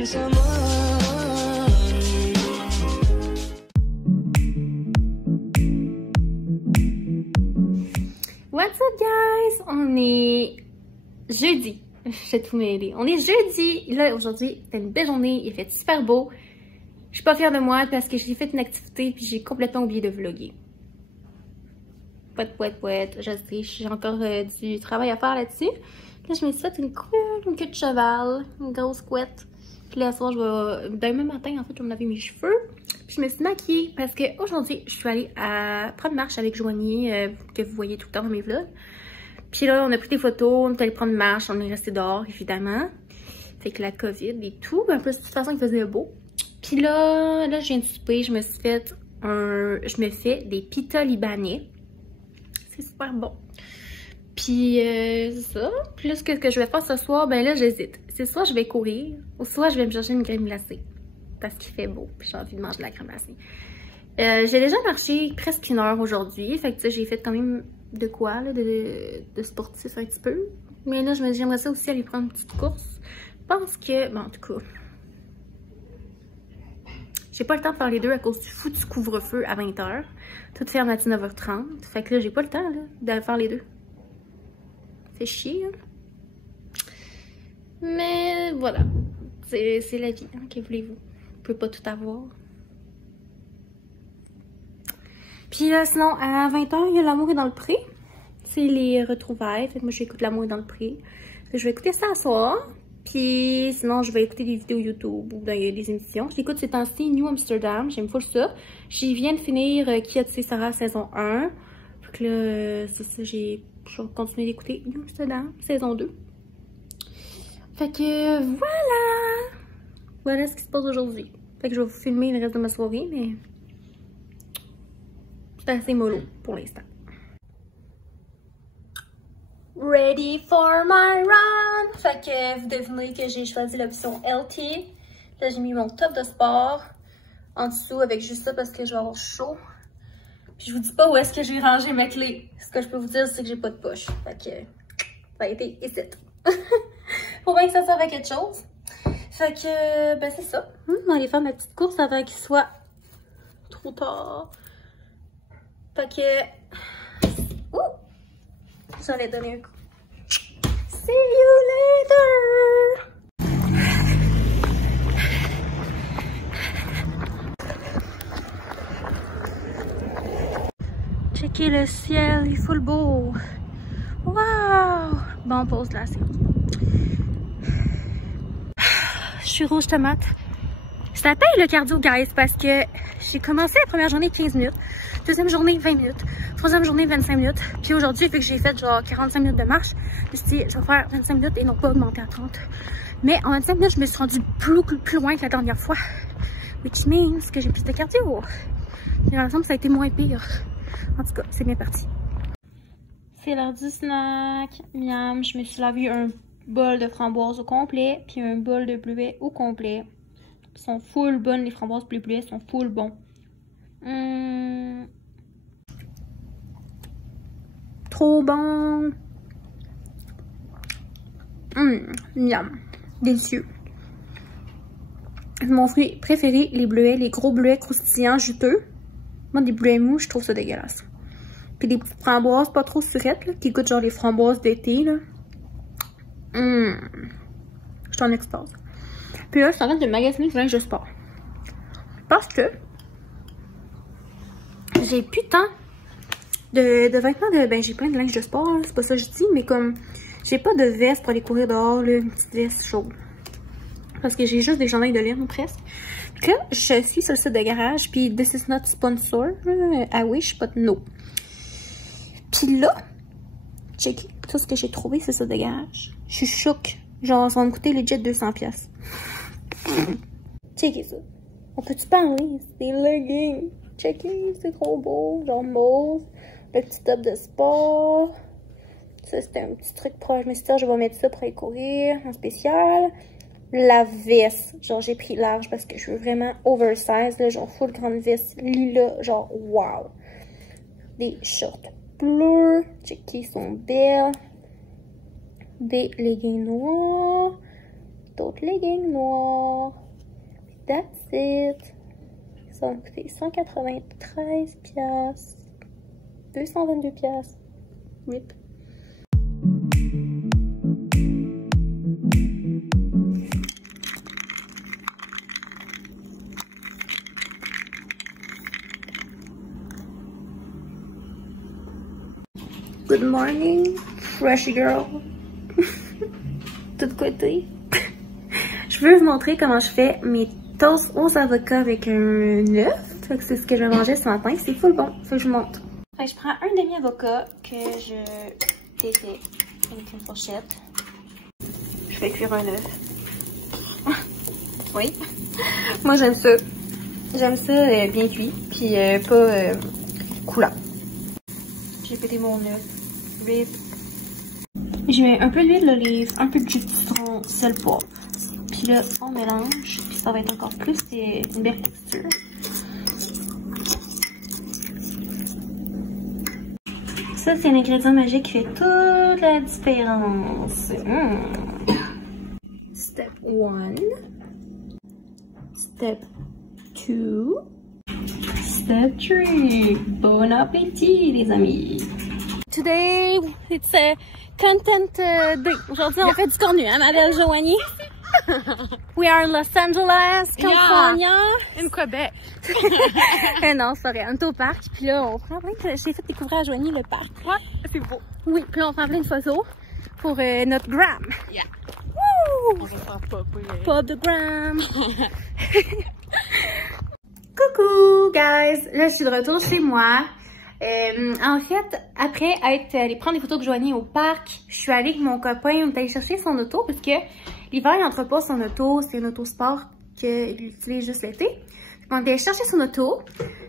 What's up guys? On est jeudi. J'ai tout mêlé. On est jeudi. Là aujourd'hui, c'était une belle journée. Il fait super beau. Je suis pas fière de moi parce que j'ai fait une activité puis j'ai complètement oublié de vlogger. Pouette. Je sais, j'ai encore du travail à faire là-dessus. Là, je me suis fait une queue de cheval, une grosse couette. Puis là, ce soir, demain matin, en fait, je vais me laver mes cheveux. Puis je me suis maquillée parce qu'aujourd'hui, je suis allée à prendre marche avec Joanie, que vous voyez tout le temps dans mes vlogs. Puis là, on a pris des photos, on est allé prendre marche, on est resté dehors, évidemment. Fait que la COVID et tout. En plus, de toute façon, il faisait beau. Puis là, je viens de souper, je me fais des pitas libanais. C'est super bon. Puis c'est ça. Puis là, ce que je vais faire ce soir, ben là, j'hésite. C'est soit je vais courir, ou soit je vais me chercher une crème glacée. Parce qu'il fait beau, puis j'ai envie de manger de la crème glacée. J'ai déjà marché presque 1 heure aujourd'hui. Fait que j'ai fait quand même de quoi, là, de sportif un petit peu. Mais là, j'aimerais ça aussi aller prendre une petite course. Je pense que, bon, en tout cas, j'ai pas le temps de faire les deux à cause du foutu couvre-feu à 20 h. Tout ferme à 19 h 30. Fait que là, j'ai pas le temps, là, d'aller faire les deux. C'est chier, hein? Mais voilà. C'est la vie, hein, que voulez-vous? On peut pas tout avoir. Puis sinon, à 20 h, il y a L'amour est dans le pré. C'est les retrouvailles. Fait que moi, j'écoute L'amour est dans le pré. Fait que je vais écouter ça ce soir. Puis sinon, je vais écouter des vidéos YouTube ou des émissions. J'écoute ces temps-ci New Amsterdam. J'aime full ça. J'y viens de finir Qui a tué Sarah saison 1. Fait que là, c'est ça, je vais continuer d'écouter New Amsterdam saison 2. Fait que voilà! Voilà ce qui se passe aujourd'hui. Fait que je vais vous filmer le reste de ma soirée, mais c'est assez mollo pour l'instant. Ready for my run! Fait que vous devinez que j'ai choisi l'option LT. Là, j'ai mis mon top de sport en dessous avec juste ça parce que je vais avoir chaud. Puis je vous dis pas où est-ce que j'ai rangé mes clés. Ce que je peux vous dire, c'est que j'ai pas de poche. Fait que ça a été ici. Faut bien que ça serve à quelque chose. Fait que, ben c'est ça. On va aller faire ma petite course avant qu'il soit trop tard. Fait que... Ouh! J'allais donner un coup. See you later! Checkez le ciel, il est full beau. Wow! Bon, pause là, c'est... Je suis rouge tomate. Je t'appelle le cardio, guys, parce que j'ai commencé la première journée 15 minutes, deuxième journée 20 minutes, troisième journée 25 minutes. Puis aujourd'hui, vu que j'ai fait genre 45 minutes de marche, je me suis dit, je vais faire 25 minutes et non pas augmenter à 30. Mais en 25 minutes, je me suis rendue plus loin que la dernière fois. Which means que j'ai plus de cardio. J'ai l'impression que ça a été moins pire. En tout cas, c'est bien parti. C'est l'heure du snack. Miam, je me suis lavé un bol de framboises au complet, puis un bol de bleuets au complet. Ils sont full bonnes, les framboises bleuets sont full bons. Trop bon. Miam. Délicieux. Mon fruit préféré, les bleuets, les gros bleuets croustillants, juteux. Moi, des bleuets mous, je trouve ça dégueulasse. Puis des petites framboises pas trop surettes, là, qui goûtent genre les framboises d'été, là. Je suis en extase. Puis là, je suis en train de magasiner du linge de sport. Parce que j'ai plus tant de vêtements de... Ben, j'ai plein de linge de sport, c'est pas ça que je dis, mais comme j'ai pas de veste pour aller courir dehors, là, une petite veste chaude. Parce que j'ai juste des chandails de laine, presque. Puis là, je suis sur le site de garage, puis this is not sponsor. I wish, but no. Puis là, checkez tout ce que j'ai trouvé, c'est ça de garage. Je suis choquée. Genre, ça va me coûter legit 200$. Checkez ça. On peut-tu parler? C'est des leggings. Checkez, c'est trop beau. Genre mauve. Le petit top de sport. Ça, c'était un petit truc proche. Je me suis dit, je vais mettre ça pour aller courir en spécial. La veste. Genre, j'ai pris large parce que je veux vraiment oversize. Là, genre, full grande veste lilas. Genre, wow. Des shorts bleus. Checkez, ils sont belles. Des leggings noirs. d'autres leggings noirs. That's it. Ça va coûter 193 piastres. 222 piastres. RIP. Good morning, fresh girl. Tout côté. Je veux vous montrer comment je fais mes toasts aux avocats avec un œuf. C'est ce que je vais manger ce matin. C'est full bon. Faut que je vous montre. Je prends un demi-avocat que je défais avec une fourchette. Je fais cuire un œuf. Oui. Moi, j'aime ça. J'aime ça bien cuit. Puis pas coulant. J'ai pété mon œuf. RIP. Je mets un peu d'huile d'olive, un peu de jus de citron, sel, poivre. Puis là, on mélange. Puis ça va être encore plus une belle texture. Ça, c'est un ingrédient magique qui fait toute la différence. Step 1. Step 2. Step 3. Bon appétit, les amis. Today, it's a content day. Aujourd'hui, on fait du contenu, hein, ma belle Joanie? We are in Los Angeles, California. Yeah. In Québec. Non, c'est vrai, on est au parc. Puis là, on prend plein de... J'ai fait découvrir à Joanie le parc. Ouais, c'est beau. Oui, puis là, on prend plein de photos pour notre gram. Yeah. Woo! On va faire pop, oui. Pop de gram. Coucou, guys! Là, je suis de retour chez moi. En fait, après être allée prendre des photos de Joanie au parc, je suis allée avec mon copain, on est allé chercher son auto parce que l'hiver, il n'entre pas son auto, c'est une auto sport qu'il utilise juste l'été. On est allé chercher son auto.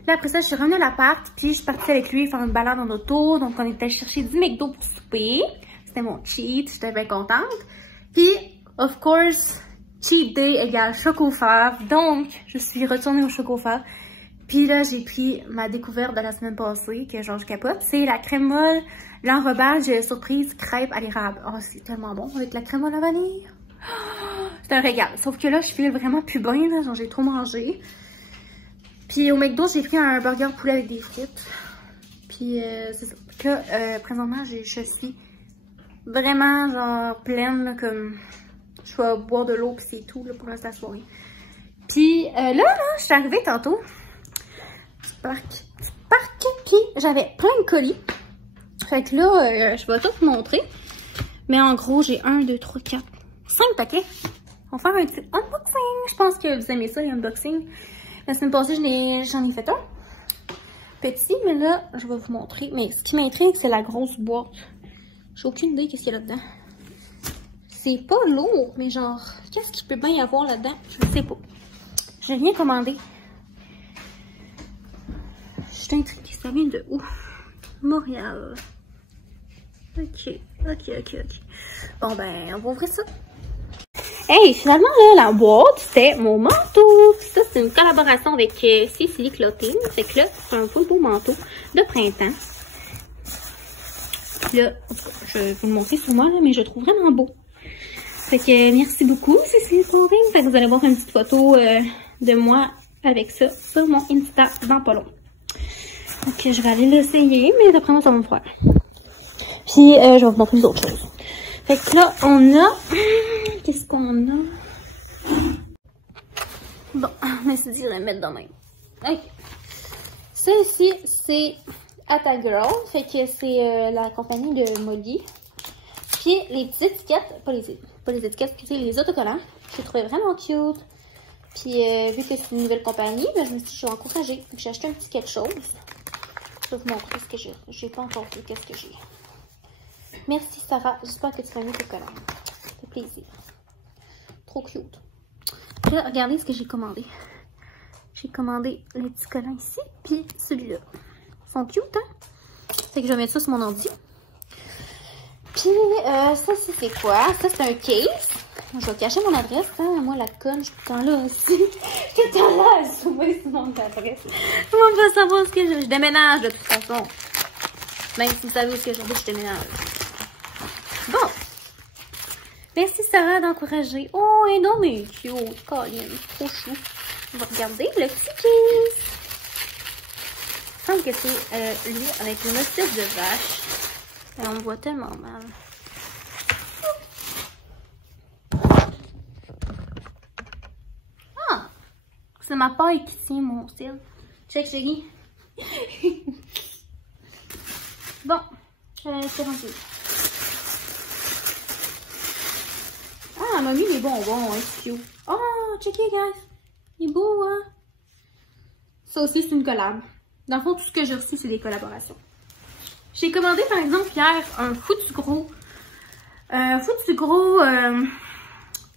Là, après ça, je suis revenue à l'appart, puis je suis partie avec lui faire une balade en auto. Donc, on est allé chercher du McDo pour souper. C'était mon cheat, j'étais bien contente. Puis, of course, cheat day égale choco-fave. Donc, je suis retournée au choco-fave. Puis là, j'ai pris ma découverte de la semaine passée, que genre je capote. C'est la crème molle, l'enrobage surprise crêpe à l'érable. Oh, c'est tellement bon avec la crème molle à vanille. Oh, c'est un régal. Sauf que là, je file vraiment plus bien, là. Genre, j'ai trop mangé. Puis au McDo, j'ai pris un burger poulet avec des frites. Puis c'est ça. Puis là, présentement, je suis vraiment genre pleine, là, comme je vais boire de l'eau puis c'est tout là, pour la soirée. Puis là, je suis arrivée tantôt. Parc, puis j'avais plein de colis. Fait que là, je vais tout vous montrer. Mais en gros, j'ai 1, 2, 3, 4, 5 paquets. On va faire un petit unboxing. Je pense que vous aimez ça, les unboxings. La semaine passée, j'en ai fait un. Petit, mais là, je vais vous montrer. Mais ce qui m'intrigue, c'est la grosse boîte. J'ai aucune idée qu'est-ce qu'il y a là-dedans. C'est pas lourd, mais genre, qu'est-ce qu'il peut bien y avoir là-dedans? Je ne sais pas. J'ai rien commandé. Je suis intriguée, ça vient de où? Montréal. Ok. Bon ben, on va ouvrir ça. Hey, finalement là, la boîte, c'était mon manteau. Ça, c'est une collaboration avec Cécilie Clothing. Fait que là, c'est un beau manteau de printemps. Là, je vais vous le montrer sur moi, là, mais je le trouve vraiment beau. Fait que merci beaucoup, Cécilie Clothing. Fait que vous allez voir une petite photo de moi avec ça sur mon Insta dans pas long. Donc, je vais aller l'essayer, mais d'après moi, ça va me faire. Puis, je vais vous montrer d'autres choses. Fait que là, on a... Qu'est-ce qu'on a? Bon, mais c'est dit, je vais le mettre dans même. Ok. Ça ici, c'est Atta Girl. Fait que c'est la compagnie de Molly. Puis, les petites étiquettes, pas les étiquettes, c'est les autocollants. Je les trouvais vraiment cute. Puis, vu que c'est une nouvelle compagnie, ben, je me suis dit, je vais encourager. J'ai acheté un petit quelque chose. Je vais vous montrer ce que j'ai. J'ai pas encore vu qu'est-ce que j'ai. Merci Sarah. J'espère que tu vas aimer tes collants. Ça fait plaisir. Trop cute. Puis là, regardez ce que j'ai commandé. J'ai commandé les petits collants ici. Puis celui-là. Ils sont cute, hein? Fait que je vais mettre ça sur mon ordi. Puis ça, c'est quoi? Ça, c'est un case. Je vais cacher mon adresse, hein. Moi, la conne, je suis tout le temps là aussi. Je suis tout le temps là à trouver mon adresse. Tout le monde va savoir ce que je déménage de toute façon. Même si vous savez où ce que je déménage. Bon. Merci Sarah d'encourager. Oh, et non, mais cute. Colin, trop chou. On va regarder le petit case. Il semble que c'est lui avec le motif de vache. Et on le voit tellement mal. Ah! C'est ma paille qui tient mon style. Check, chérie. Bon, c'est rendu. Ah, elle m'a mis les bonbons, hein, c'est cute. Oh, checkez, guys. Il est beau, hein? Ça aussi, c'est une collab. Dans le fond, tout ce que j'ai reçu, c'est des collaborations. J'ai commandé, par exemple, hier, un foutu gros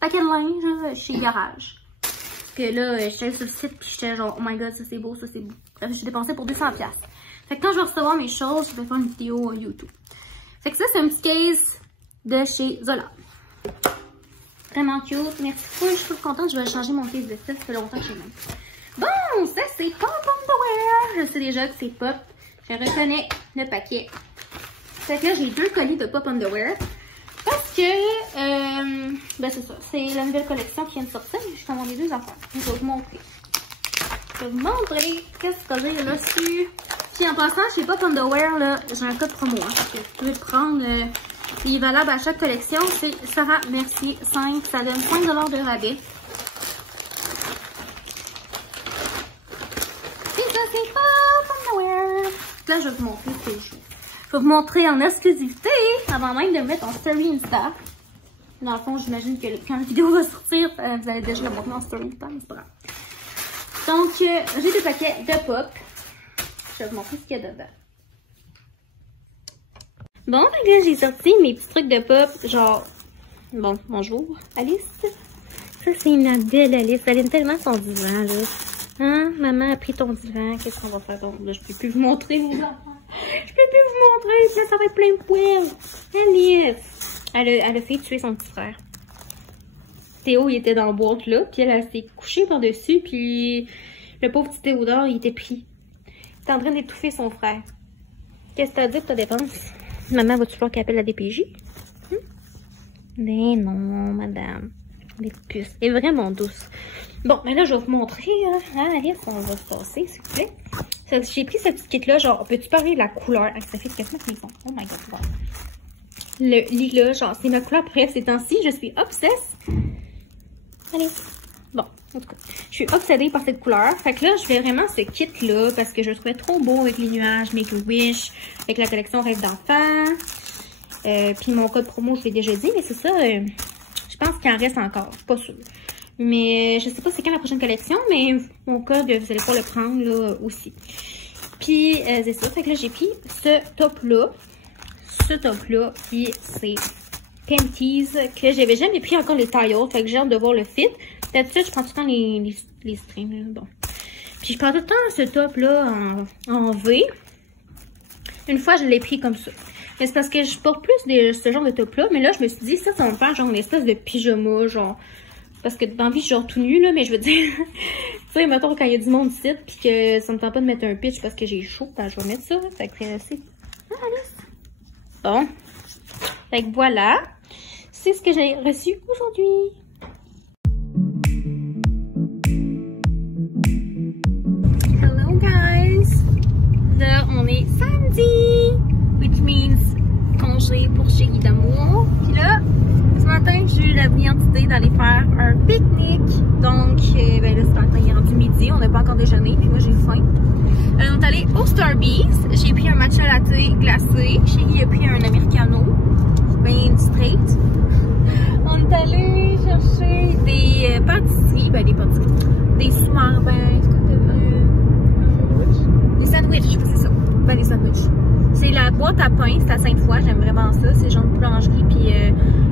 paquet de linge chez Garage. Parce que là, j'étais sur le site, puis j'étais genre, oh my god, ça c'est beau, ça c'est beau. J'ai dépensé pour 200$. Fait que quand je vais recevoir mes choses, je vais faire une vidéo YouTube. Fait que ça, c'est un petit case de chez Zola. Vraiment cute. Merci beaucoup. Je suis trop contente. Je vais changer mon case de ça. Ça fait longtemps que j'ai même. Bon, ça, c'est Pop Underwear. Je sais déjà que c'est Pop. Je reconnais le paquet. Fait que là, j'ai 2 colis de Pop Underwear. Parce que, ben c'est ça. C'est la nouvelle collection qui vient de sortir. J'ai commandé 2 affaires. Je vais vous montrer. Je vais vous montrer qu'est-ce que j'ai reçu. Puis en passant, chez Pop Underwear, là, j'ai un code promo. Hein, que vous pouvez prendre. Il est valable à chaque collection. C'est Sarah Mercier 5. Ça donne 5$ de rabais. Et ça, c'est Pop Underwear. Là, je vais vous montrer ce que je joue. Je vais vous montrer en exclusivité avant même de me mettre en story Insta. Dans le fond, j'imagine que quand la vidéo va sortir, vous allez déjà la montrer en story Insta, mais c'est pas grave. Donc, j'ai 2 paquets de Pop. Je vais vous montrer ce qu'il y a dedans. Bon, là, j'ai sorti mes petits trucs de Pop, genre, bon, bonjour, Alice. Ça, c'est ma belle Alice. Elle aime tellement son divan, là. Hein? Maman a pris ton divan. Qu'est-ce qu'on va faire? Là, je peux plus vous montrer mes enfants. Je peux plus vous montrer. Là, ça va être plein de poils. Alice. Elle a fait tuer son petit frère. Théo, il était dans la boîte, là. Puis elle s'est couchée par-dessus. Puis le pauvre petit Théodore, il était pris. Il était en train d'étouffer son frère. Qu'est-ce que t'as dit pour ta défense? Maman, va-tu falloir qu'elle appelle la DPJ? Mais non, madame. Les puces. Elle est vraiment douce. Bon, mais là, je vais vous montrer. Hein, Alice, on va se passer, s'il vous plaît. J'ai pris cette petite kit-là. Genre, peux-tu parler de la couleur? Ça fait quasiment que les sons. Oh my god, wow. Le lilas, genre, c'est ma couleur préférée ces temps-ci. Je suis obsesse. Allez. Bon, en tout cas, je suis obsédée par cette couleur. Fait que là, je fais vraiment ce kit-là parce que je le trouvais trop beau avec les nuages, Make-A-Wish, avec la collection Rêve d'enfant. Puis mon code promo, je l'ai déjà dit, mais c'est ça. Je pense qu'il en reste encore. Je suis pas sûre. Mais je sais pas c'est quand la prochaine collection, mais mon code, vous allez pouvoir le prendre là aussi. Puis c'est ça. Fait que là, j'ai pris ce top-là. Ce top-là, puis c'est panties que j'avais jamais pris encore les tailles hautes. Fait que j'ai hâte de voir le fit. D'habitude, je prends tout le temps les strings. Là, bon. Puis je prends tout le temps ce top-là en V. Une fois, je l'ai pris comme ça. Mais c'est parce que je porte plus ce genre de top-là. Mais là, je me suis dit, ça va me faire genre une espèce de pyjama, genre. Parce que dans la vie, je suis genre tout nu, là. Mais je veux dire, tu sais, mettons, quand il y a du monde ici, puis que ça me tente pas de mettre un pitch parce que j'ai chaud, ben, je vais mettre ça. Fait que c'est. Ah, Alice. Bon. Fait que voilà. C'est ce que j'ai reçu aujourd'hui. Hello, guys. Là, on est samedi. Which means congé pour Chérie d'amour. Puis là, ce matin, j'ai eu la brillante idée d'aller faire un pique-nique. Donc, ben là, ce matin, il est rendu midi. On n'a pas encore déjeuné. Puis moi, j'ai faim. On est allé au Starbucks. J'ai pris un matcha latte glacé. Chérie a pris un americano. Ben straight. On est allé chercher des pâtisseries. Ben, des pâtisseries. Des sous-marins. Ben, des sandwichs, c'est ça. Ben, des sandwichs. C'est la boîte à pain, c'est à Sainte-Foy, j'aime vraiment ça, c'est genre de boulangerie. Puis,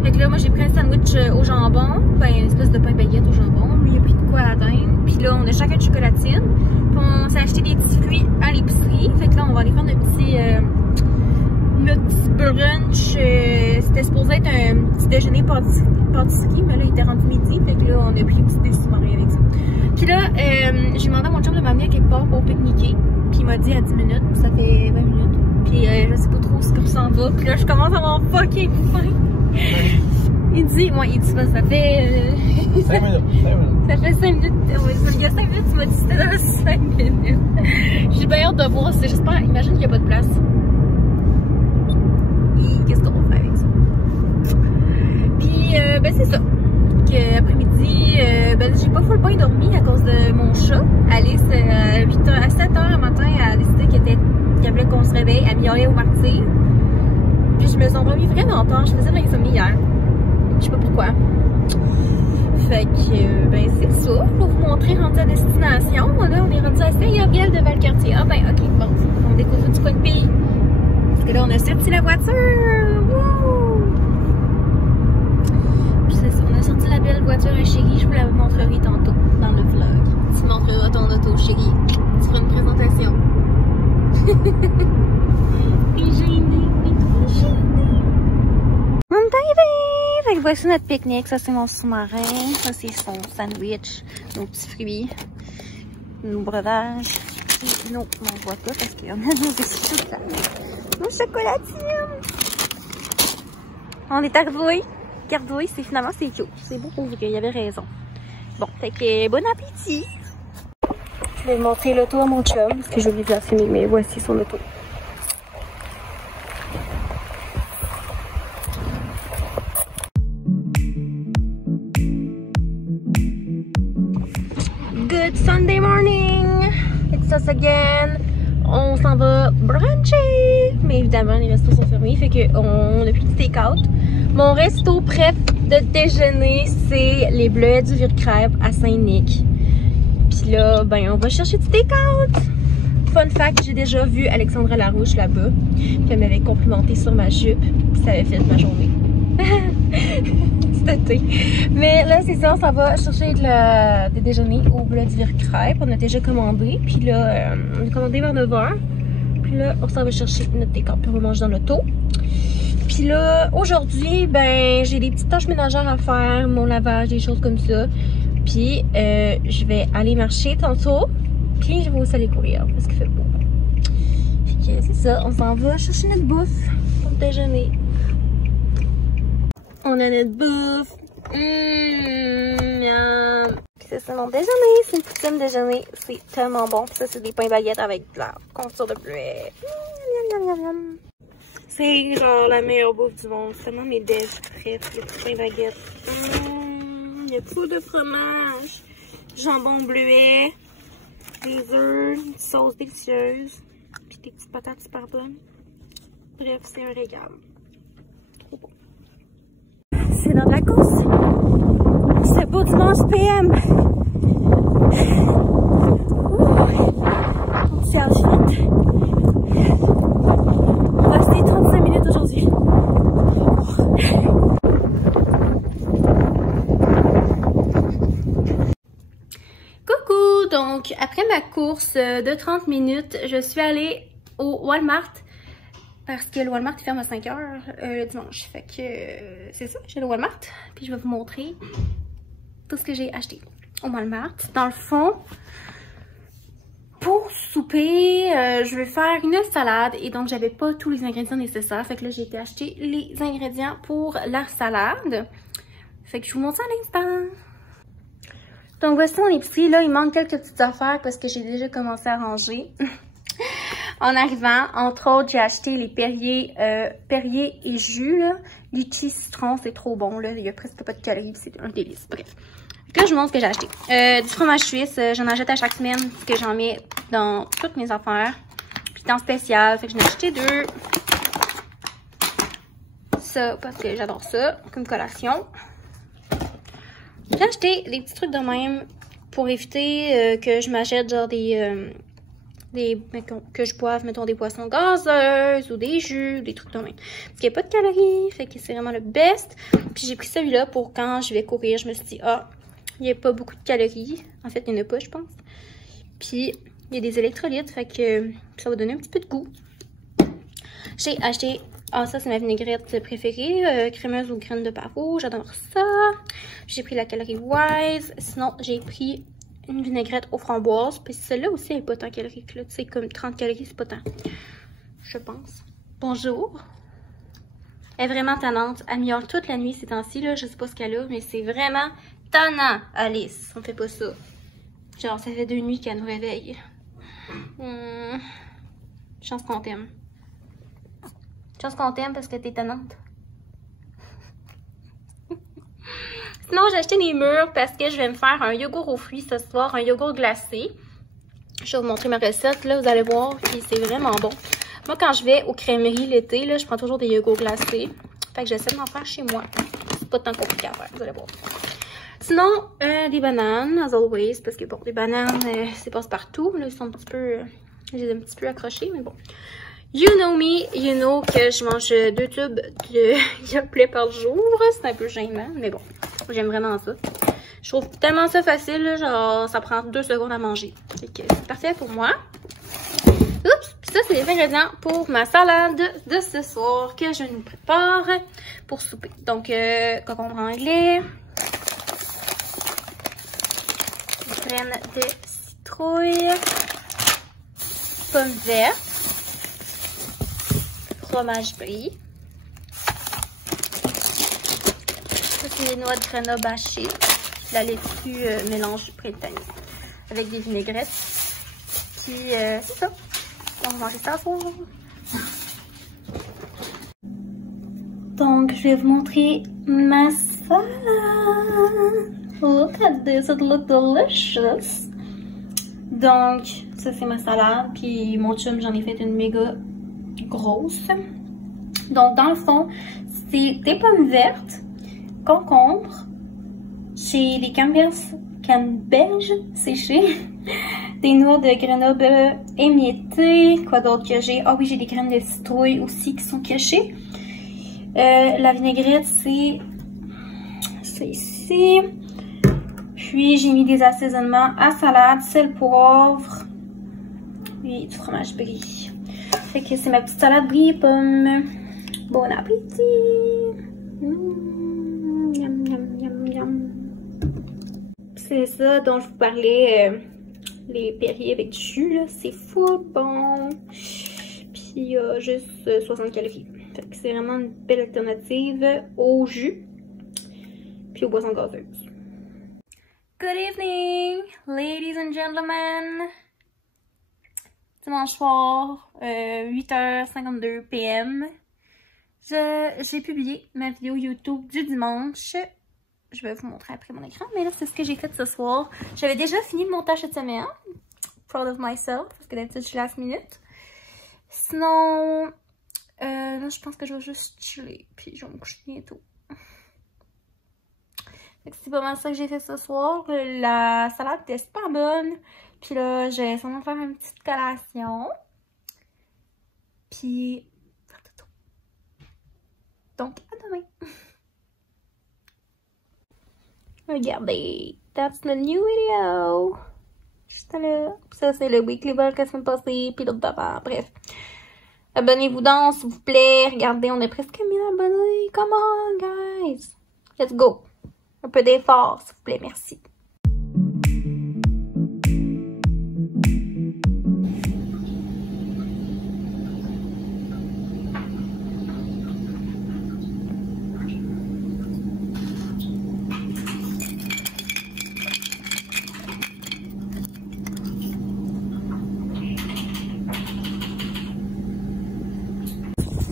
fait que là, moi j'ai pris un sandwich au jambon, ben une espèce de pain baguette au jambon. Lui, il a pris de quoi à la dinde. Puis là, on a chacun une chocolatine. Puis on s'est acheté des petits fruits à l'épicerie. Fait que là, on va aller faire notre petit brunch. C'était supposé être un petit déjeuner pâtisserie, mais là, il était rendu midi. Fait que là, on a pris une petite sous-marins avec ça. Puis là, j'ai demandé à mon chum de m'amener à quelque part pour pique-niquer. Puis il m'a dit à 10 minutes, ça fait 20 minutes. Puis je sais pas trop ce qu'on s'en va. Puis là, je commence à avoir fucking faim. Il dit dit, moi, il dit ça fait... 5 minutes. Ça fait 5 minutes. Il y a 5 minutes, tu m'as dit que c'était dans 5 minutes. J'ai bien hâte de voir. J'espère, imagine qu'il n'y a pas de place. Qu'est-ce qu'on va faire avec ça? Puis, ben c'est ça. Après-midi, ben j'ai pas full bien dormi à cause de mon chat. Alice, à 7h le matin, elle a décidé qu'elle voulait qu'on se réveille. Elle miaulait au martyr. Puis je me suis endormie vraiment tard. Je faisais de l'insomnie hier. Je sais pas pourquoi. Fait que, ben c'est ça. Pour vous montrer rendu à destination. Là, on est rendu à Saint-Gabriel de Valcartier. Ah ben, ok, bon, on découvre du coin de pays. Parce que là, on a sorti la voiture. Wouh! Puis c'est ça, on a sorti la belle voiture à Chérie. Je vous la montrerai tantôt dans le vlog. Tu montreras ton auto, Chérie. Tu feras une présentation. Mon baby! Fait que voici notre pique-nique. Ça, c'est mon sous-marin. Ça, c'est son sandwich. Nos petits fruits. Nos breuvages. Non, on ne voit pas parce qu'on a nos biscuits là. Nos chocolatines! On est arrivé. Regardez, finalement, c'est cute. C'est beau pour vrai. Il y avait raison. Bon, fait que bon appétit! Je vais montrer l'auto à mon chum parce que j'ai oublié de la filmer, mais voici son auto. Good Sunday morning! It's us again! On s'en va bruncher! Mais évidemment, les restos sont fermés, fait qu'on a pris du take-out. Mon resto préf de déjeuner, c'est les Bleuets du Vieux-Crêpe à Saint-Nic. Puis là, ben, on va chercher du take-out! Fun fact, j'ai déjà vu Alexandra Larouche là-bas. Puis elle m'avait complimenté sur ma jupe, puis ça avait fait ma journée. C'était. Mais là, c'est ça, on s'en va chercher de déjeuner au Bleuets du Vieux-Crêpe. On a déjà commandé, puis là, on a commandé vers 9h. Puis là, on s'en va chercher notre take-out, puis on va manger dans l'auto. Puis là, aujourd'hui, ben, j'ai des petites tâches ménagères à faire, mon lavage, des choses comme ça. Puis, je vais aller marcher tantôt. Puis, je vais aussi aller courir parce qu'il fait beau. Fait que c'est ça, on s'en va chercher notre bouffe pour le déjeuner. On a notre bouffe. Miam. Puis c'est ça mon déjeuner. C'est une poutine déjeuner. C'est tellement bon. Puis ça, c'est des pains baguettes avec de la confiture de bleuet. C'est genre la meilleure bouffe du monde. Seulement mes déj prêts. Le petit pain baguette. Il y a tout de fromage. Jambon bleuet. Des œufs. Une sauce délicieuse. Puis des petites patates super bonnes. Bref, c'est un régal. Trop bon. C'est dans la course. C'est beau dimanche PM. On s'y vite. On va rester 35 minutes aujourd'hui. Coucou! Donc, après ma course de 30 minutes, je suis allée au Walmart. Parce que le Walmart ferme à 5h le dimanche. Fait que c'est ça, j'ai le Walmart. Puis je vais vous montrer tout ce que j'ai acheté au Walmart. Dans le fond, pour souper, je vais faire une salade. Et donc, j'avais pas tous les ingrédients nécessaires. Fait que là, j'ai été acheter les ingrédients pour la salade. Fait que je vous montre ça à l'instant. Donc, voici mon épicerie. Là, il manque quelques petites affaires parce que j'ai déjà commencé à ranger. En arrivant, entre autres, j'ai acheté les Perrier et jus, là. Litchi citron, c'est trop bon, là. Il y a presque pas de calories, c'est un délice. Bref. Là, je vous montre ce que j'ai acheté. Du fromage suisse, j'en achète à chaque semaine, parce que j'en mets dans toutes mes affaires. Puis dans spécial, fait que j'en ai acheté 2. Ça, parce que j'adore ça, comme collation. J'ai acheté des petits trucs de même, pour éviter que je m'achète genre que je boive, mettons, des boissons gazeuses ou des jus, des trucs de même. Parce qu'il n'y a pas de calories, fait que c'est vraiment le best. Puis j'ai pris celui-là pour quand je vais courir. Je me suis dit, ah, il n'y a pas beaucoup de calories. En fait, il n'y en a pas, je pense. Puis, il y a des électrolytes, fait que ça va donner un petit peu de goût. J'ai acheté, ah, ça c'est ma vinaigrette préférée, crémeuse ou graines de pavot, j'adore ça. J'ai pris la Calorie Wise. Sinon, j'ai pris une vinaigrette aux framboises. Puis celle-là aussi, elle n'est pas tant calorique. Tu sais, comme 30 calories, c'est pas tant. Je pense. Bonjour. Elle est vraiment tannante. Elle miaule toute la nuit ces temps-ci, là. Je sais pas ce qu'elle a, mais c'est vraiment tannant, Alice. On fait pas ça. Genre, ça fait 2 nuits qu'elle nous réveille. Chance qu'on t'aime. Chance qu'on t'aime parce que t'es tannante. Sinon, j'ai acheté des mûres parce que je vais me faire un yogourt aux fruits ce soir, un yogourt glacé. Je vais vous montrer ma recette, là, vous allez voir, puis c'est vraiment bon. Moi, quand je vais aux crèmeries l'été, là, je prends toujours des yogourts glacés. Fait que j'essaie d'en faire chez moi. C'est pas tant compliqué à faire, vous allez voir. Sinon, des bananes, as always, parce que bon, les bananes, c'est passe-partout. Là, ils sont un petit peu, je les ai un petit peu accrochés, mais bon. You know me, you know que je mange 2 tubes de Yoplait par jour. C'est un peu gênant, mais bon, j'aime vraiment ça. Je trouve tellement ça facile, là, genre ça prend 2 secondes à manger. Fait que c'est parfait pour moi. Oups, puis ça c'est les ingrédients pour ma salade de ce soir que je nous prépare pour souper. Donc, concombre anglais, graines de citrouille, pommes vertes, fromage brie. Ça, c'est les noix de Grenoble hachées. La laitue mélange printanier avec des vinaigrettes. Puis, c'est ça. On va manger ça à soir. Donc, je vais vous montrer ma salade. Look at this, it looks delicious. Donc, ça, c'est ma salade. Puis, mon chum, j'en ai fait une méga grosse. Donc, dans le fond, c'est des pommes vertes, concombre, j'ai les canneberges séchées, des noix de Grenoble émiettées, quoi d'autre que j'ai? Ah oui, j'ai des graines de citrouille aussi qui sont cachées. La vinaigrette, c'est ici. Puis, j'ai mis des assaisonnements à salade, sel, poivre, et du fromage brie. Fait que c'est ma petite salade brie et pommes. Bon appétit! Yum, yum, yum, yum. C'est ça dont je vous parlais, les Perrier avec du jus, là. C'est full bon. Puis il y a juste 60 calories. Fait que c'est vraiment une belle alternative au jus. Puis aux boissons gazeuses. Good evening, ladies and gentlemen. Dimanche soir, 8h52 p.m. J'ai publié ma vidéo YouTube du dimanche. Je vais vous montrer après mon écran, mais là, c'est ce que j'ai fait ce soir. J'avais déjà fini le montage cette semaine. Proud of myself, parce que d'habitude, je suis last minute. Sinon, là, je pense que je vais juste chiller, puis je vais me coucher bientôt. C'est pas mal ça que j'ai fait ce soir. La salade était super bonne. Puis là, je vais sûrement faire une petite collation. Puis, donc, à demain. Regardez, that's the new video. Juste là. Ça, c'est le weekly vlog la semaine passée. Puis l'autre d'avant, bref. Abonnez-vous donc, s'il vous plaît. Regardez, on est presque 1000 abonnés. Come on, guys. Let's go. Un peu d'effort, s'il vous plaît. Merci.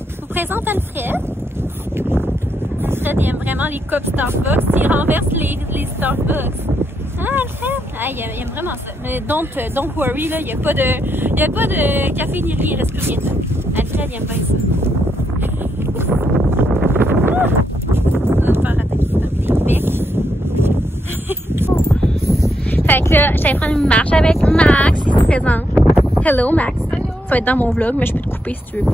Je vous présente Alfred. Alfred, il aime vraiment les cups Starbucks. Il renverse les Starbucks. Ah, Alfred! Ah, il aime vraiment ça. Mais don't worry, là, il n'y a pas de café ni rien, il reste plus rien dedans. Alfred, il aime bien ça. On va me faire attaquer par les becs. Fait que là, j'allais prendre une marche avec Max, ici présent. Hello, Max. Hello. Tu vas être dans mon vlog, mais je peux te couper si tu veux.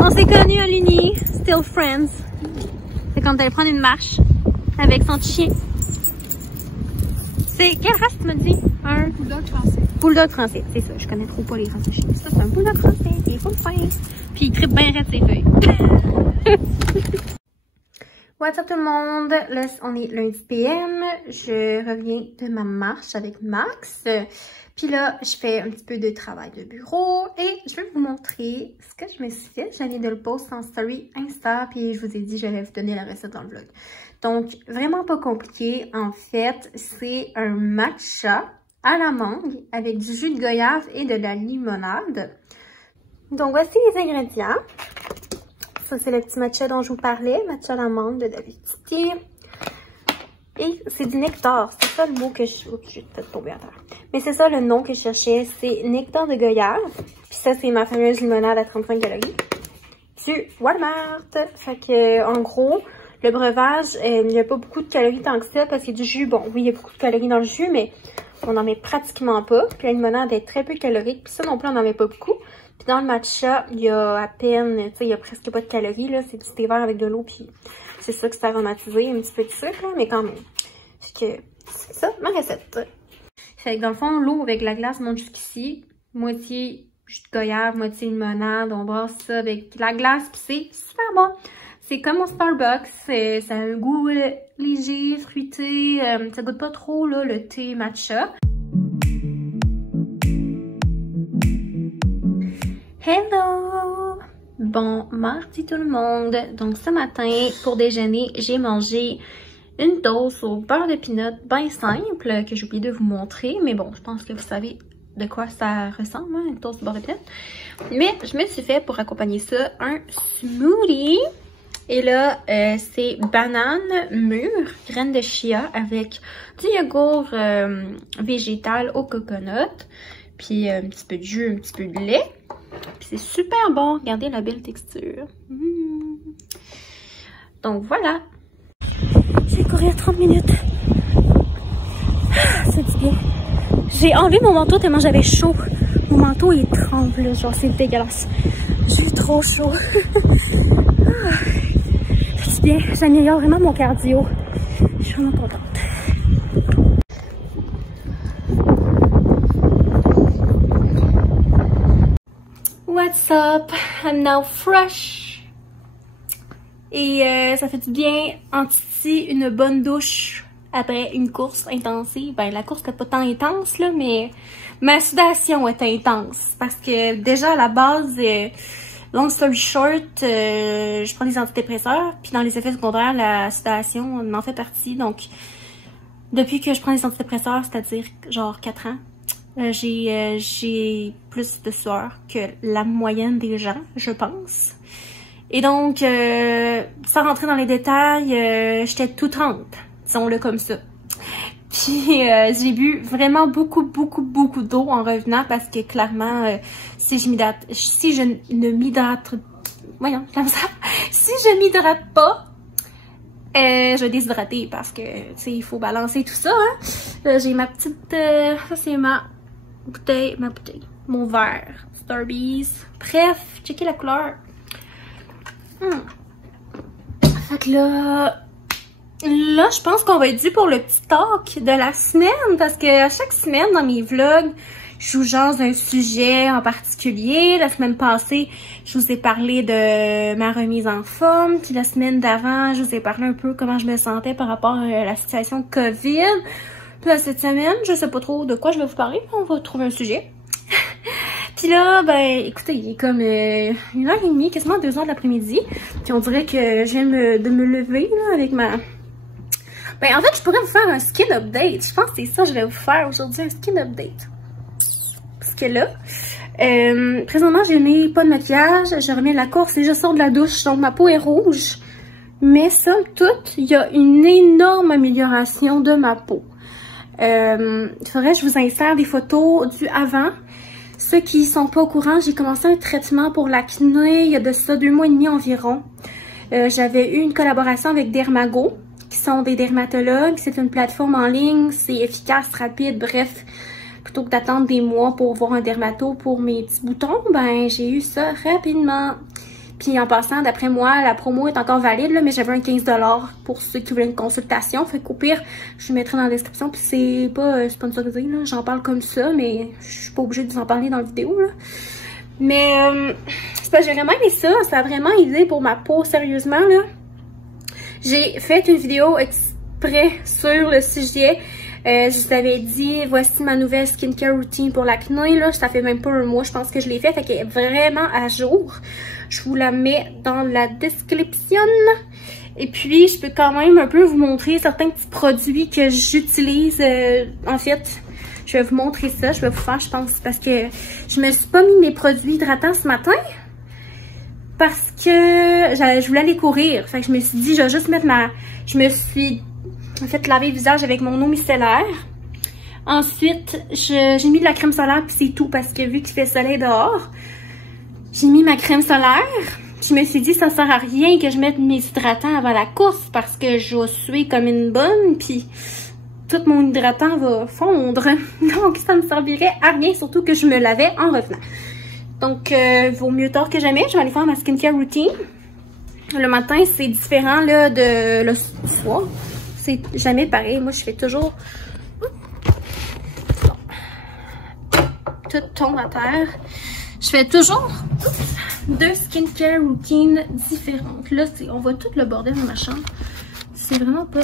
On s'est connus à l'Uni, still friends. C'est comme d'aller prendre une marche avec son petit chien. C'est quelle race tu m'as dit? Un Bulldog français. Bulldog français, c'est ça. Je connais trop pas les races de chiens. Ça, c'est un Bulldog français, il est full fin. Puis il tripe bien raide ses feuilles. What's up tout le monde? Là, on est lundi PM. Je reviens de ma marche avec Max. Puis là, je fais un petit peu de travail de bureau et je vais vous montrer ce que je me suis fait. Je viens de le poster en story Insta, puis je vous ai dit que j'allais vous donner la recette dans le vlog. Donc, vraiment pas compliqué. En fait, c'est un matcha à la mangue avec du jus de goyave et de la limonade. Donc, voici les ingrédients. Ça, c'est le petit matcha dont je vous parlais, matcha à la mangue de David Titier. Et c'est du nectar, c'est ça le mot que je... Oups, j'ai peut-être tombé à terre. Mais c'est ça le nom que je cherchais, c'est nectar de goyave. Puis ça, c'est ma fameuse limonade à 35 calories. Du Walmart. Fait que, en gros, le breuvage, il n'y a pas beaucoup de calories tant que ça, parce qu'il y a du jus. Bon, oui, il y a beaucoup de calories dans le jus, mais on n'en met pratiquement pas. Puis la limonade est très peu calorique, puis ça non plus, on n'en met pas beaucoup. Puis dans le matcha, il y a à peine, tu sais, il y a presque pas de calories, là. C'est du thé vert avec de l'eau, puis c'est ça que c'est aromatisé, un petit peu de sucre, là, mais quand même. Fait que c'est ça, ma recette. Fait que dans le fond, l'eau avec la glace monte jusqu'ici. Moitié jus de goyave, moitié limonade. On brasse ça avec la glace, puis c'est super bon. C'est comme au Starbucks, ça a un goût léger, fruité. Ça goûte pas trop, là, le thé matcha. Hello! Bon mardi tout le monde! Donc ce matin, pour déjeuner, j'ai mangé une toast au beurre de peanut bien simple que j'ai oublié de vous montrer. Mais bon, je pense que vous savez de quoi ça ressemble, hein, une toast au beurre de peanut. Mais je me suis fait pour accompagner ça un smoothie. Et là, c'est banane mûre, graines de chia avec du yogourt végétal au coconut. Puis un petit peu de jus, un petit peu de lait. Puis c'est super bon. Regardez la belle texture. Donc voilà. Je vais courir 30 minutes. Ça dit bien. J'ai enlevé mon manteau tellement j'avais chaud. Mon manteau il tremble, genre c'est dégueulasse. J'ai trop chaud. Ça dit bien. J'améliore vraiment mon cardio. Je suis vraiment contente. What's up? I'm now fresh. Et ça fait du bien en titi une bonne douche après une course intensive. Ben la course n'est pas tant intense là, mais ma sudation est intense. Parce que déjà à la base, long story short, je prends des antidépresseurs. Puis dans les effets secondaires, la sudation en fait partie. Donc depuis que je prends des antidépresseurs, c'est-à-dire genre 4 ans, j'ai plus de sueur que la moyenne des gens, je pense. Et donc, sans rentrer dans les détails, j'étais toute trempe, disons-le comme ça. Puis, j'ai bu vraiment beaucoup d'eau en revenant parce que clairement, si je ne m'hydrate... Voyons, comme ça. Si je m'hydrate pas, je vais déshydrater parce que, tu sais, il faut balancer tout ça, hein. J'ai ma petite... ça, c'est ma bouteille, mon verre, Starbies. Bref, checkez la couleur. Fait que là, je pense qu'on va être dû pour le petit talk de la semaine parce que à chaque semaine dans mes vlogs, je vous jase d'un sujet en particulier. La semaine passée, je vous ai parlé de ma remise en forme. Puis la semaine d'avant, je vous ai parlé un peu comment je me sentais par rapport à la situation COVID. Puis là, cette semaine, je sais pas trop de quoi je vais vous parler, mais on va trouver un sujet. Puis là, ben, écoutez, il est comme 1h30, quasiment 2h de l'après-midi. Puis on dirait que je viens de me lever, là, avec ma... Ben, en fait, je pourrais vous faire un skin update. Je pense que c'est ça que je vais vous faire aujourd'hui, un skin update. Parce que là, présentement, j'ai mis pas de maquillage, je reviens de la course et je sors de la douche, donc ma peau est rouge. Mais somme toute, il y a une énorme amélioration de ma peau. Il faudrait que je vous insère des photos du avant. Ceux qui sont pas au courant, j'ai commencé un traitement pour l'acné il y a de ça 2 mois et demi environ. J'avais eu une collaboration avec Dermago, qui sont des dermatologues. C'est une plateforme en ligne, c'est efficace, rapide, bref. Plutôt que d'attendre des mois pour voir un dermato pour mes petits boutons, ben j'ai eu ça rapidement. Puis en passant, d'après moi, la promo est encore valide, là, mais j'avais un 15$ pour ceux qui voulaient une consultation. Fait qu'au pire, je vous mettrai dans la description. Puis c'est pas sponsorisé, là. J'en parle comme ça, mais je suis pas obligée de vous en parler dans la vidéo, là. Mais c'est pas, j'ai vraiment aimé ça. Ça a vraiment aidé pour ma peau, sérieusement, là. J'ai fait une vidéo exprès sur le sujet Je vous avais dit, voici ma nouvelle skincare routine pour l'acné. Là, ça fait même pas un mois, je pense que je l'ai fait. Fait qu'elle est vraiment à jour. Je vous la mets dans la description. Et puis, je peux quand même un peu vous montrer certains petits produits que j'utilise. En fait, je vais vous montrer ça. Je vais vous faire, je pense, parce que je me suis pas mis mes produits hydratants ce matin. Parce que je voulais aller courir. Fait que je me suis dit, je vais juste mettre je me suis en fait lavé le visage avec mon eau micellaire. Ensuite, j'ai mis de la crème solaire puis c'est tout parce que vu qu'il fait soleil dehors, j'ai mis ma crème solaire. Je me suis dit, ça sert à rien que je mette mes hydratants avant la course parce que je vais suer comme une bonne puis tout mon hydratant va fondre. Donc, ça me servirait à rien, surtout que je me lavais en revenant. Donc, vaut mieux tard que jamais. Je vais aller faire ma skincare routine. Le matin, c'est différent là, de le soir. C'est jamais pareil. Moi, je fais toujours... Tout tombe à terre. Je fais toujours deux skincare routines différentes. Là, on voit tout le bordel dans ma chambre. C'est vraiment pas...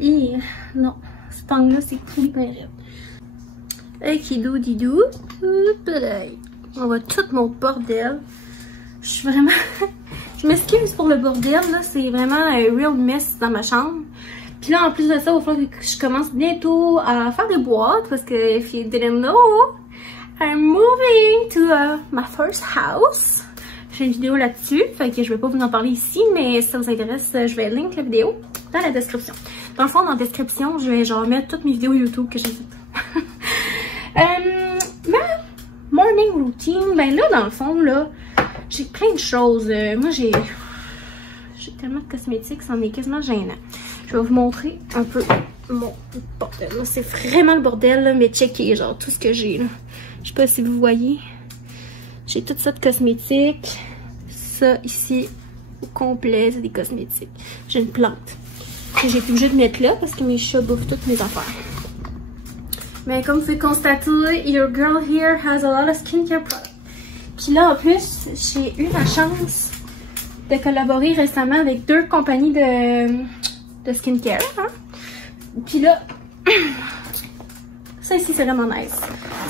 Et non, cet angle-là, c'est pourri bien raide. Okidou didou. On voit tout mon bordel. Je suis vraiment... Je m'excuse pour le bordel, là. C'est vraiment un real mess dans ma chambre. Puis là, en plus de ça, il va falloir que je commence bientôt à faire des boîtes. Parce que, if you didn't know, I'm moving to my first house. J'ai une vidéo là-dessus. Fait que je vais pas vous en parler ici. Mais si ça vous intéresse, je vais link la vidéo dans la description. Dans le fond, dans la description, je vais genre mettre toutes mes vidéos YouTube que j'ai faites. Ma morning routine, ben là, dans le fond, là, j'ai plein de choses. Moi, j'ai tellement de cosmétiques, c'en est quasiment gênant. Je vais vous montrer un peu mon bordel. C'est vraiment le bordel, là, mais checkez, genre, tout ce que j'ai, là. Je sais pas si vous voyez. J'ai tout ça de cosmétiques. Ça, ici, au complet, c'est des cosmétiques. J'ai une plante que j'ai été obligée de mettre là parce que mes chats bouffent toutes mes affaires. Mais comme vous pouvez constater, your girl here has a lot of skincare products. Puis là, en plus, j'ai eu la chance de collaborer récemment avec deux compagnies de skincare. Hein? Puis là, ça ici, c'est vraiment nice.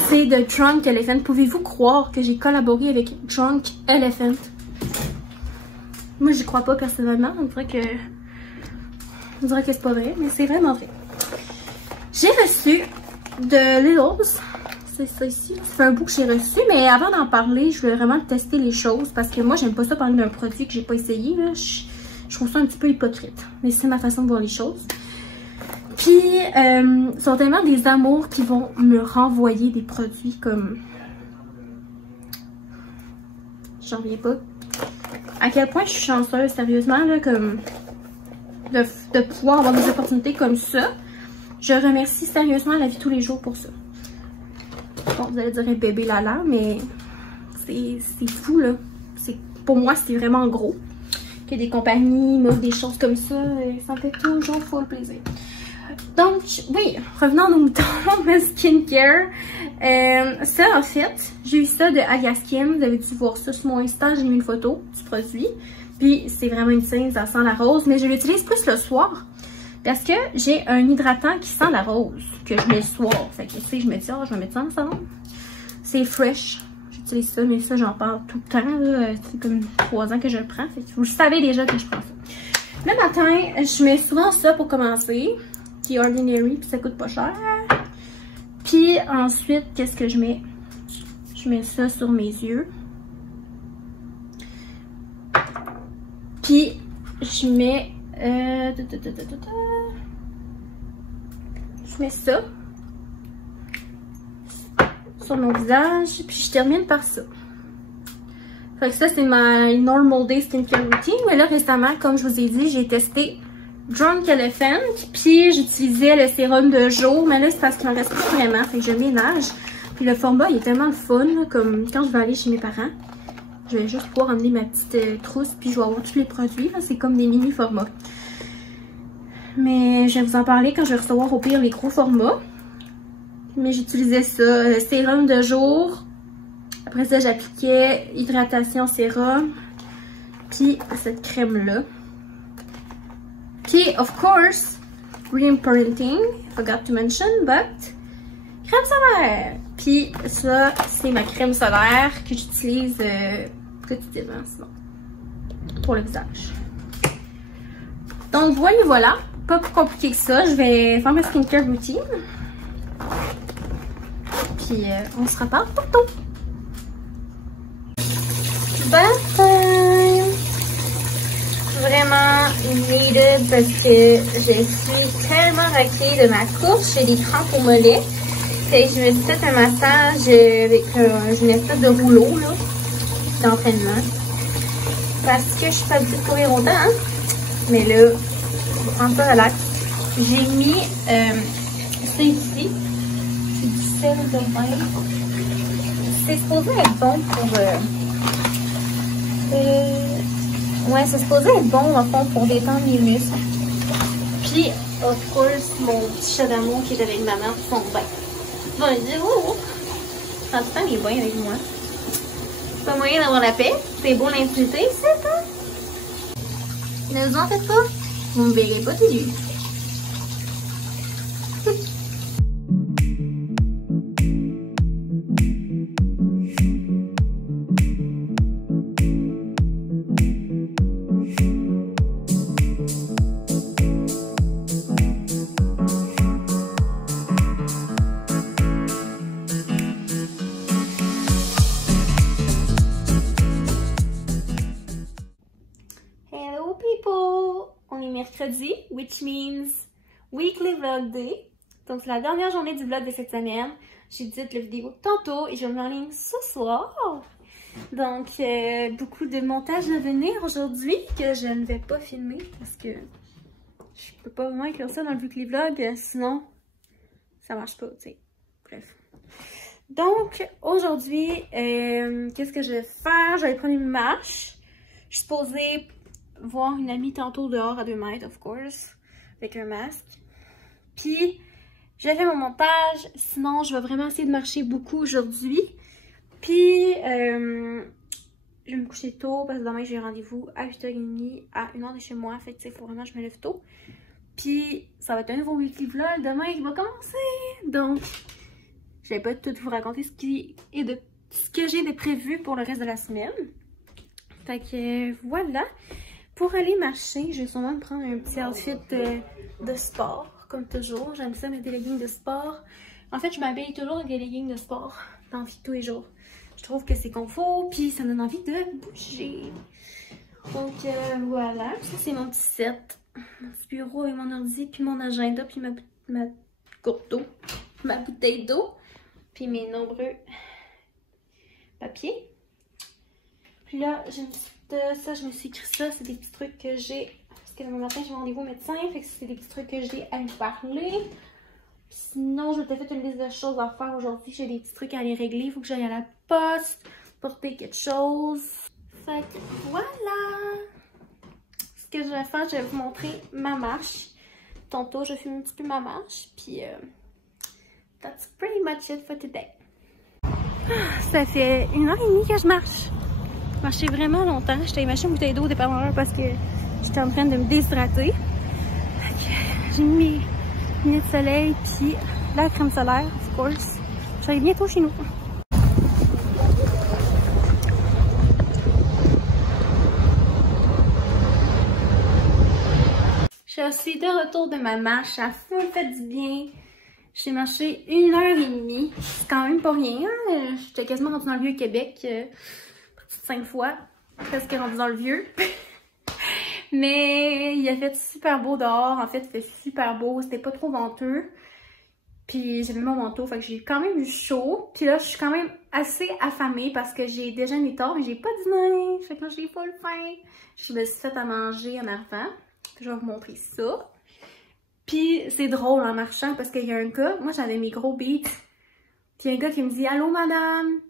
C'est de Drunk Elephant. Pouvez-vous croire que j'ai collaboré avec Drunk Elephant? Moi, j'y crois pas personnellement. On dirait que c'est pas vrai, mais c'est vraiment vrai. J'ai reçu de Lidl's. C'est ça ici. Ça fait un bout que j'ai reçu, mais avant d'en parler, je voulais vraiment tester les choses parce que moi, j'aime pas ça parler d'un produit que j'ai pas essayé. Là. Je trouve ça un petit peu hypocrite, mais c'est ma façon de voir les choses. Puis, sont tellement des amours qui vont me renvoyer des produits comme... J'en reviens pas. À quel point je suis chanceuse, sérieusement, là, comme... De pouvoir avoir des opportunités comme ça. Je remercie sérieusement la vie tous les jours pour ça. Bon, vous allez dire un bébé lala, mais c'est fou, là. Pour moi, c'est vraiment gros. Que des compagnies m'offrent des choses comme ça, ça me fait toujours full plaisir. Donc, oui, revenons à nos moutons, ma skincare. Ça, en fait, j'ai eu ça de Alia Skin. Vous avez dû voir ça sur mon Insta, j'ai mis une photo du produit. Puis, c'est vraiment une scène, ça sent la rose, mais je l'utilise plus le soir. Parce que j'ai un hydratant qui sent la rose, que je mets le soir. Fait que, tu sais, je me dis, oh, je vais mettre ça ensemble. C'est fresh. J'utilise ça, mais ça, j'en parle tout le temps. C'est comme 3 ans que je le prends. Fait que vous le savez déjà que je prends ça. Le matin, je mets souvent ça pour commencer. Qui est Ordinary, puis ça coûte pas cher. Puis ensuite, qu'est-ce que je mets? Je mets ça sur mes yeux. Puis, je mets... je mets ça sur mon visage, puis je termine par ça. Fait que ça, c'est ma normal day skincare routine. Mais là, récemment, comme je vous ai dit, j'ai testé Drunk Elephant, puis j'utilisais le sérum de jour, mais là, c'est parce qu'il m'en reste plus vraiment, fait que je ménage. Puis le format, il est tellement le fun, là, comme quand je vais aller chez mes parents. Je vais juste pouvoir emmener ma petite trousse, puis je vais avoir tous les produits. C'est comme des mini formats. Mais je vais vous en parler quand je vais recevoir au pire les gros formats. Mais j'utilisais ça, le sérum de jour. Après ça, j'appliquais hydratation sérum. Puis cette crème-là. Puis, of course, re-imprinting, forgot to mention, but crème solaire. Puis ça, c'est ma crème solaire que j'utilise quotidiennement sinon pour le visage. Donc voilà, pas plus compliqué que ça. Je vais faire ma skincare routine. Puis on se reparle tantôt. Bath time! Vraiment needed parce que je suis tellement raquée de ma course. J'ai des crampes au mollet. Fait que je me suis fait un massage avec une espèce de rouleau là, d'entraînement. Parce que je suis pas habituée de courir longtemps, hein? Mais là, je prends ça relax. J'ai mis ça ici. C'est du sel de vin. C'est supposé être bon pour... ouais, c'est supposé être bon en fond pour détendre les muscles. Puis, of course, mon petit chat d'amour qui est avec maman pour son bain. Bonjour! En tout temps, il est bien avec moi. C'est pas moyen d'avoir la paix. C'est beau l'intimité, c'est ça? Ne vous en faites pas. Vous me verrez pas tout nu. Mercredi, which means weekly vlog day. Donc c'est la dernière journée du vlog de cette semaine. J'ai dit la vidéo tantôt et je vais en ligne ce soir. Donc beaucoup de montage à venir aujourd'hui que je ne vais pas filmer parce que je peux pas vraiment écrire ça dans le weekly vlog, sinon ça marche pas, tu sais. Bref. Donc aujourd'hui, qu'est-ce que je vais faire? Je vais prendre une marche. Je suis supposée voir une amie tantôt dehors à 2 mètres, of course, avec un masque. Puis, j'ai fait mon montage. Sinon, je vais vraiment essayer de marcher beaucoup aujourd'hui. Puis, je vais me coucher tôt parce que demain, j'ai rendez-vous à 8h30 à 1h de chez moi. Fait que, il faut vraiment que je me lève tôt. Puis, ça va être un nouveau weekly vlog demain qui va commencer. Donc, je vais pas tout vous raconter ce que j'ai de prévu pour le reste de la semaine. Fait que, voilà. Pour aller marcher, je vais sûrement me prendre un petit outfit de sport, comme toujours. J'aime ça mettre des leggings de sport. En fait, je m'habille toujours avec des leggings de sport dans la vie de tous les jours. Je trouve que c'est confort, puis ça me donne envie de bouger. Donc voilà, ça c'est mon petit set. Mon petit bureau avec mon ordi, puis mon agenda, puis ma gourde d'eau, ma bouteille d'eau, puis mes nombreux papiers. Puis là, je me suis écrit ça, c'est des petits trucs que j'ai, parce que le matin j'ai rendez-vous au médecin, fait que c'est des petits trucs que j'ai à lui parler. Puis sinon, je m'étais fait une liste de choses à faire aujourd'hui, j'ai des petits trucs à aller régler, il faut que j'aille à la poste pour payer quelque chose. Fait que voilà! Ce que je vais faire, je vais vous montrer ma marche. Tantôt, je filme un petit peu ma marche, puis that's pretty much it for today. Ça fait 1h30 que je marche. J'ai marché vraiment longtemps. J'étais allée m'acheter une bouteille d'eau au dépanneur parce que j'étais en train de me déshydrater. J'ai mis mes lunettes de soleil puis la crème solaire, of course. J'arrive bientôt chez nous. Je suis de retour de ma marche. Ça a full fait du bien. J'ai marché 1h30. C'est quand même pas rien. Hein? J'étais quasiment rendue dans le Vieux-Québec. 5 fois, presque rendu dans le vieux. Mais il a fait super beau dehors. En fait, il fait super beau. C'était pas trop venteux. Puis j'avais mon manteau, fait que j'ai quand même eu chaud. Puis là, je suis quand même assez affamée parce que j'ai déjà mes torts, mais j'ai pas dîné. Fait que là, j'ai pas le faim. Je me suis fait à manger en arrivant. Je vais vous montrer ça. Puis c'est drôle en marchant parce qu'il y a un gars, moi j'avais mes gros beats. Puis il y a un gars qui me dit « Allô madame,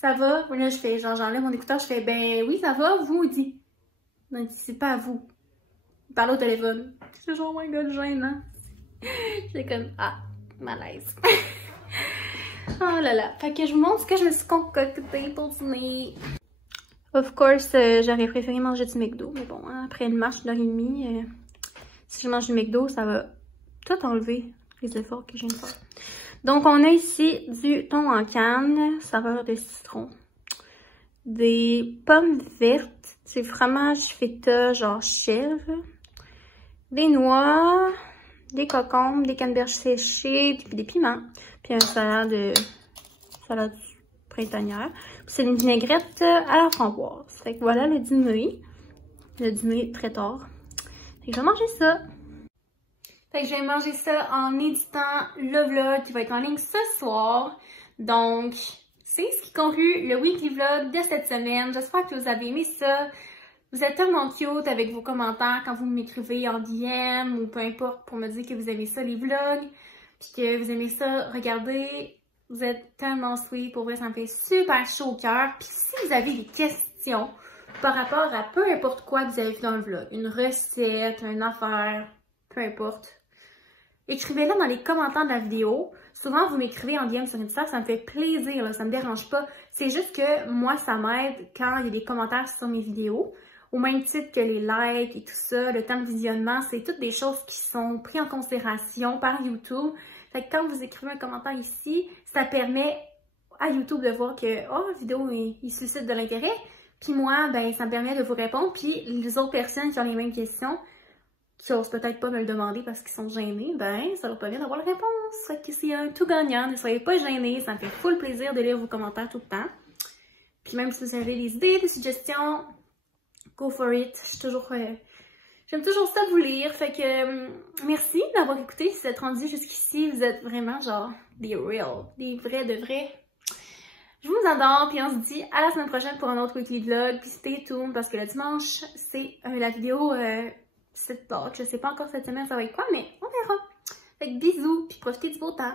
ça va? » Là je fais genre j'enlève mon écouteur, je fais « Ben oui ça va, vous? » Il dit « Non, c'est pas à vous. » Il parle au téléphone. C'est genre « Oh my god, gênant. » J'ai comme « Ah, malaise. » Oh là là. Fait que je vous montre ce que je me suis concocté pour dîner. Of course, j'aurais préféré manger du McDo, mais bon, hein, après une marche d'1h30, si je mange du McDo, ça va tout enlever les efforts que je viens de faire. Donc, on a ici du thon en canne, saveur de citron. Des pommes vertes, c'est fromage feta, genre chèvre. Des noix, des concombres, des canneberges séchées, puis des piments. Puis un salade printanière. C'est une vinaigrette à la framboise. Fait que voilà le dîner. Le dîner très tard. Fait que je vais manger ça. Fait que je vais manger ça en éditant le vlog qui va être en ligne ce soir. Donc, c'est ce qui conclut le weekly vlog de cette semaine. J'espère que vous avez aimé ça. Vous êtes tellement cute avec vos commentaires quand vous m'écrivez en DM ou peu importe pour me dire que vous aimez ça les vlogs. Puis que vous aimez ça regarder. Vous êtes tellement sweet. Pour vrai, ça me fait super chaud au cœur. Puis si vous avez des questions par rapport à peu importe quoi que vous avez vu dans le vlog, une recette, une affaire, peu importe, écrivez-la dans les commentaires de la vidéo. Souvent, vous m'écrivez en DM sur Insta, ça me fait plaisir, là, ça me dérange pas. C'est juste que moi, ça m'aide quand il y a des commentaires sur mes vidéos. Au même titre que les likes et tout ça, le temps de visionnement, c'est toutes des choses qui sont prises en considération par YouTube. Fait que quand vous écrivez un commentaire ici, ça permet à YouTube de voir que oh, la vidéo, il suscite de l'intérêt. Puis moi, ben, ça me permet de vous répondre. Puis les autres personnes qui ont les mêmes questions, qui osent peut-être pas me le demander parce qu'ils sont gênés, ben, ça leur permet d'avoir la réponse. Fait que c'est un tout gagnant. Ne soyez pas gênés. Ça me fait full plaisir de lire vos commentaires tout le temps. Puis même si vous avez des idées, des suggestions, go for it. Je suis toujours... J'aime toujours ça vous lire. Fait que merci d'avoir écouté. Si vous êtes rendu jusqu'ici, vous êtes vraiment genre des real, des vrais de vrais. Je vous adore, puis on se dit à la semaine prochaine pour un autre weekly vlog. Puis stay tuned parce que le dimanche, c'est la vidéo cette date. Je sais pas encore cette semaine ça va être quoi, mais on verra. Fait que bisous, puis profitez du beau temps.